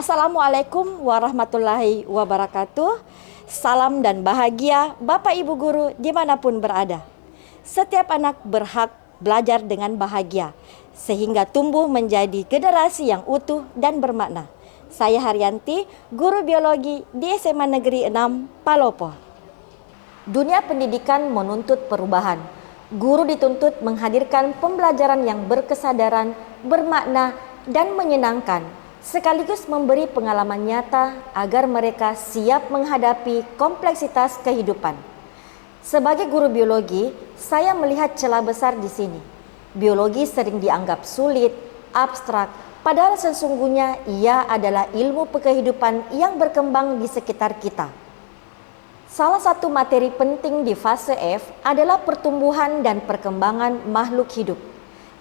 Assalamualaikum warahmatullahi wabarakatuh. Salam dan bahagia Bapak Ibu Guru dimanapun berada. Setiap anak berhak belajar dengan bahagia, sehingga tumbuh menjadi generasi yang utuh dan bermakna. Saya Haryanti, Guru Biologi di SMA Negeri 6 Palopo. Dunia pendidikan menuntut perubahan. Guru dituntut menghadirkan pembelajaran yang berkesadaran, bermakna, dan menyenangkan, sekaligus memberi pengalaman nyata agar mereka siap menghadapi kompleksitas kehidupan. Sebagai guru biologi, saya melihat celah besar di sini. Biologi sering dianggap sulit, abstrak, padahal sesungguhnya ia adalah ilmu kehidupan yang berkembang di sekitar kita. Salah satu materi penting di fase F adalah pertumbuhan dan perkembangan makhluk hidup.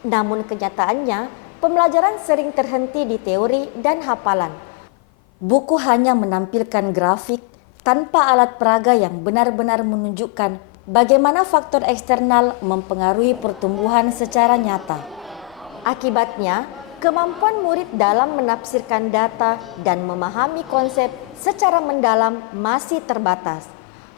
Namun kenyataannya, pembelajaran sering terhenti di teori dan hafalan. Buku hanya menampilkan grafik tanpa alat peraga yang benar-benar menunjukkan bagaimana faktor eksternal mempengaruhi pertumbuhan secara nyata. Akibatnya, kemampuan murid dalam menafsirkan data dan memahami konsep secara mendalam masih terbatas.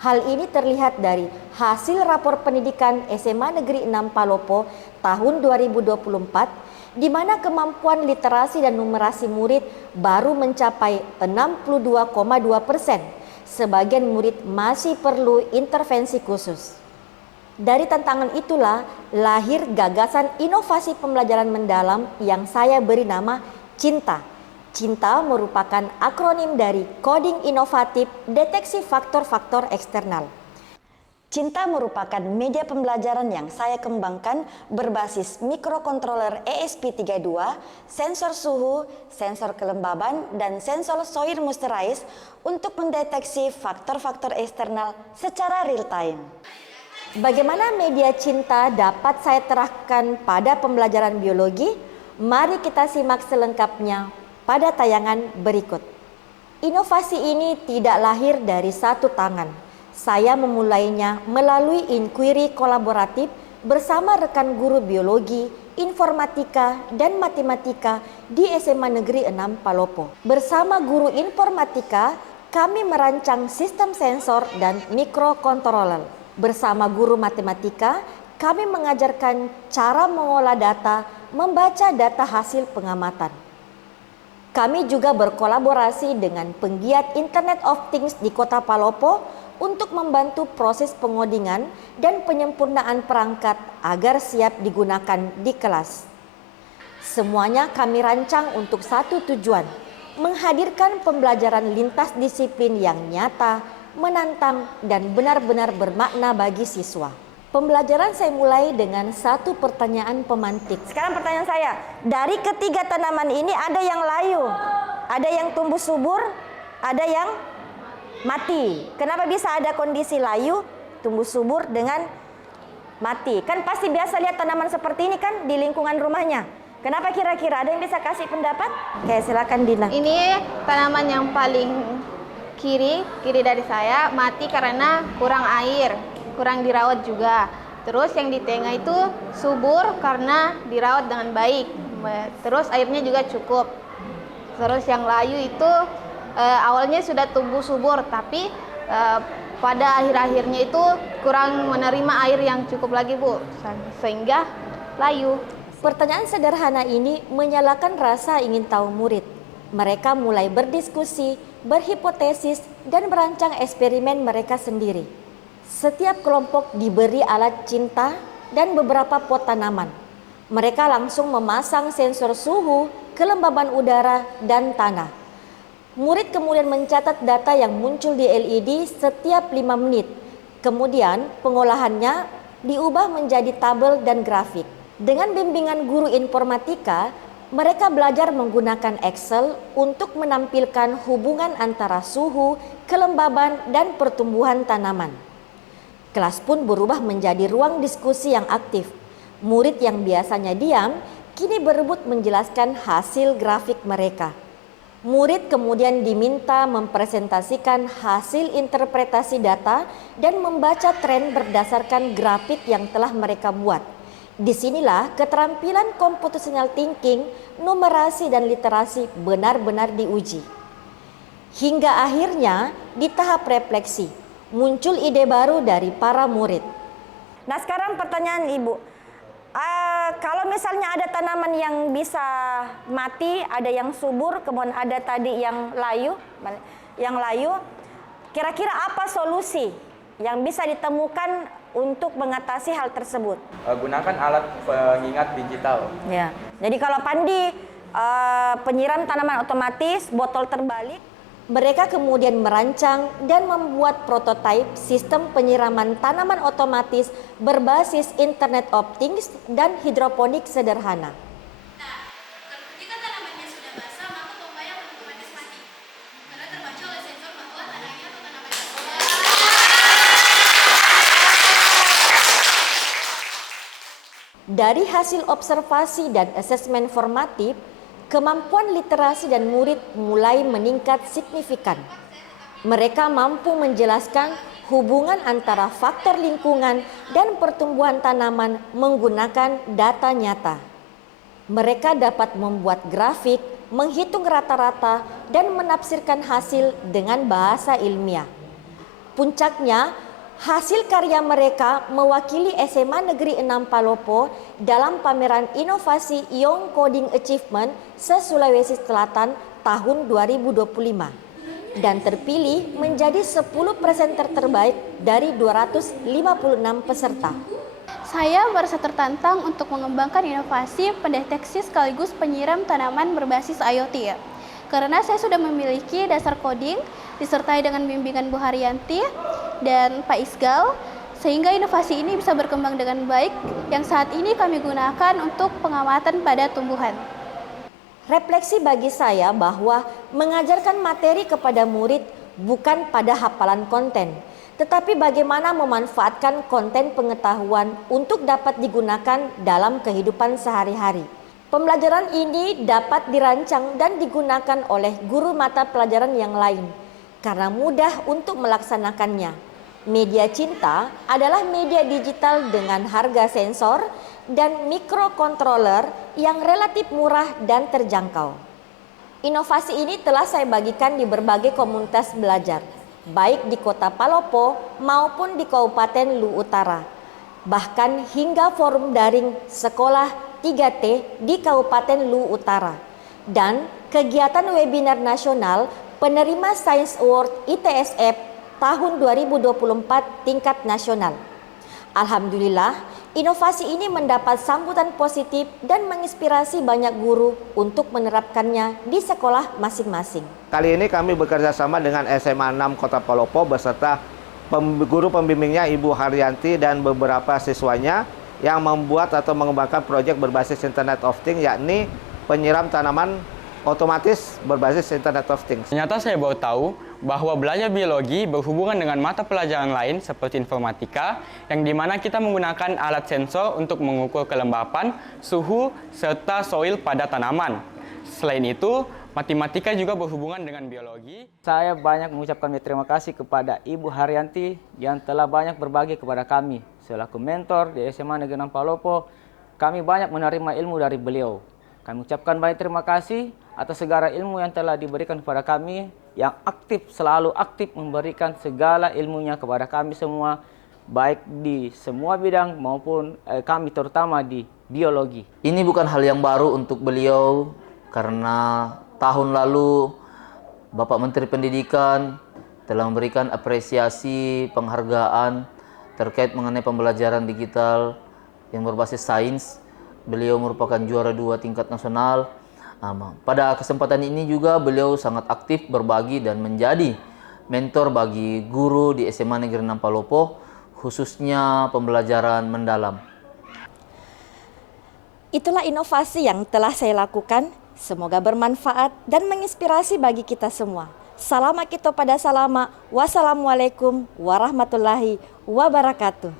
Hal ini terlihat dari hasil rapor pendidikan SMA Negeri 6 Palopo tahun 2024, di mana kemampuan literasi dan numerasi murid baru mencapai 62,2%. Sebagian murid masih perlu intervensi khusus. Dari tantangan itulah lahir gagasan inovasi pembelajaran mendalam yang saya beri nama CINTA. CINTA merupakan akronim dari Coding Inovatif Deteksi Faktor-Faktor Eksternal. CINTA merupakan media pembelajaran yang saya kembangkan berbasis mikrokontroler ESP32, sensor suhu, sensor kelembaban, dan sensor soil moisturize untuk mendeteksi faktor-faktor eksternal secara real time. Bagaimana media CINTA dapat saya terapkan pada pembelajaran biologi? Mari kita simak selengkapnya pada tayangan berikut. Inovasi ini tidak lahir dari satu tangan. Saya memulainya melalui inquiry kolaboratif bersama rekan guru biologi, informatika, dan matematika di SMA Negeri 6 Palopo. Bersama guru informatika, kami merancang sistem sensor dan mikrokontroler. Bersama guru matematika, kami mengajarkan cara mengolah data, membaca data hasil pengamatan. Kami juga berkolaborasi dengan penggiat Internet of Things di Kota Palopo untuk membantu proses pengodingan dan penyempurnaan perangkat agar siap digunakan di kelas. Semuanya kami rancang untuk satu tujuan, menghadirkan pembelajaran lintas disiplin yang nyata, menantang, dan benar-benar bermakna bagi siswa. Pembelajaran saya mulai dengan satu pertanyaan pemantik. Sekarang pertanyaan saya, dari ketiga tanaman ini ada yang layu, ada yang tumbuh subur, ada yang mati. Kenapa bisa ada kondisi layu, tumbuh subur dengan mati? Kan pasti biasa lihat tanaman seperti ini kan di lingkungan rumahnya. Kenapa kira-kira? Ada yang bisa kasih pendapat? Oke, silakan Dina. Ini tanaman yang paling kiri dari saya mati karena kurang air, kurang dirawat juga. Terus yang di tengah itu subur karena dirawat dengan baik. Terus airnya juga cukup. Terus yang layu itu awalnya sudah tumbuh subur, tapi pada akhir-akhirnya itu kurang menerima air yang cukup lagi, Bu, sehingga layu. Pertanyaan sederhana ini menyalakan rasa ingin tahu murid. Mereka mulai berdiskusi, berhipotesis, dan merancang eksperimen mereka sendiri. Setiap kelompok diberi alat CINTA dan beberapa pot tanaman. Mereka langsung memasang sensor suhu, kelembaban udara, dan tanah. Murid kemudian mencatat data yang muncul di LED setiap 5 menit. Kemudian pengolahannya diubah menjadi tabel dan grafik. Dengan bimbingan guru informatika, mereka belajar menggunakan Excel untuk menampilkan hubungan antara suhu, kelembaban, dan pertumbuhan tanaman. Kelas pun berubah menjadi ruang diskusi yang aktif. Murid yang biasanya diam, kini berebut menjelaskan hasil grafik mereka. Murid kemudian diminta mempresentasikan hasil interpretasi data dan membaca tren berdasarkan grafik yang telah mereka buat. Disinilah keterampilan computational thinking, numerasi dan literasi benar-benar diuji. Hingga akhirnya di tahap refleksi, muncul ide baru dari para murid. Nah sekarang pertanyaan Ibu, kalau misalnya ada tanaman yang bisa mati, ada yang subur, kemudian ada tadi yang layu, kira-kira apa solusi yang bisa ditemukan untuk mengatasi hal tersebut? Gunakan alat pengingat digital. Ya, jadi kalau Pandi penyiram tanaman otomatis, botol terbalik, mereka kemudian merancang dan membuat prototipe sistem penyiraman tanaman otomatis berbasis Internet of Things dan hidroponik sederhana. Jika tanamannya sudah basah, maka pompa yang otomatis mati. Karena terbaca oleh sensor bahwa tanahnya atau tanamannya sudah. Dari hasil observasi dan asesmen formatif, kemampuan literasi dan murid mulai meningkat signifikan. Mereka mampu menjelaskan hubungan antara faktor lingkungan dan pertumbuhan tanaman menggunakan data nyata. Mereka dapat membuat grafik, menghitung rata-rata, dan menafsirkan hasil dengan bahasa ilmiah. Puncaknya, hasil karya mereka mewakili SMA Negeri 6 Palopo dalam pameran inovasi Young Coding Achievement se-Sulawesi Selatan tahun 2025 dan terpilih menjadi 10 presenter terbaik dari 256 peserta. Saya merasa tertantang untuk mengembangkan inovasi pendeteksi sekaligus penyiram tanaman berbasis IoT ya. Karena saya sudah memiliki dasar coding disertai dengan bimbingan Bu Haryanti dan Pak Isgal, sehingga inovasi ini bisa berkembang dengan baik yang saat ini kami gunakan untuk pengamatan pada tumbuhan. Refleksi bagi saya bahwa mengajarkan materi kepada murid bukan pada hafalan konten, tetapi bagaimana memanfaatkan konten pengetahuan untuk dapat digunakan dalam kehidupan sehari-hari. Pembelajaran ini dapat dirancang dan digunakan oleh guru mata pelajaran yang lain karena mudah untuk melaksanakannya. Media Cinta adalah media digital dengan harga sensor dan mikrokontroler yang relatif murah dan terjangkau. Inovasi ini telah saya bagikan di berbagai komunitas belajar, baik di Kota Palopo maupun di Kabupaten Lu Utara, bahkan hingga forum daring sekolah 3T di Kabupaten Lu Utara, dan kegiatan webinar nasional penerima Science Award ITSF tahun 2024 tingkat nasional. Alhamdulillah, inovasi ini mendapat sambutan positif dan menginspirasi banyak guru untuk menerapkannya di sekolah masing-masing. Kali ini kami bekerja sama dengan SMA 6 Kota Palopo beserta guru pembimbingnya Ibu Haryanti dan beberapa siswanya yang membuat atau mengembangkan proyek berbasis Internet of Things, yakni penyiram tanaman otomatis berbasis Internet of Things. Ternyata saya baru tahu bahwa belajar biologi berhubungan dengan mata pelajaran lain seperti informatika, yang dimana kita menggunakan alat sensor untuk mengukur kelembapan, suhu, serta soil pada tanaman. Selain itu, matematika juga berhubungan dengan biologi. Saya banyak mengucapkan terima kasih kepada Ibu Haryanti yang telah banyak berbagi kepada kami. Selaku mentor di SMA Negeri 6 Palopo, kami banyak menerima ilmu dari beliau. Kami ucapkan banyak terima kasih atas segala ilmu yang telah diberikan kepada kami, yang selalu aktif memberikan segala ilmunya kepada kami semua, baik di semua bidang maupun kami terutama di biologi. Ini bukan hal yang baru untuk beliau, karena tahun lalu Bapak Menteri Pendidikan telah memberikan apresiasi penghargaan terkait mengenai pembelajaran digital yang berbasis sains. Beliau merupakan juara 2 tingkat nasional. Pada kesempatan ini juga beliau sangat aktif berbagi dan menjadi mentor bagi guru di SMA Negeri 6 Palopo, khususnya pembelajaran mendalam. Itulah inovasi yang telah saya lakukan. Semoga bermanfaat dan menginspirasi bagi kita semua. Salama kita pada salama. Wassalamualaikum warahmatullahi wabarakatuh.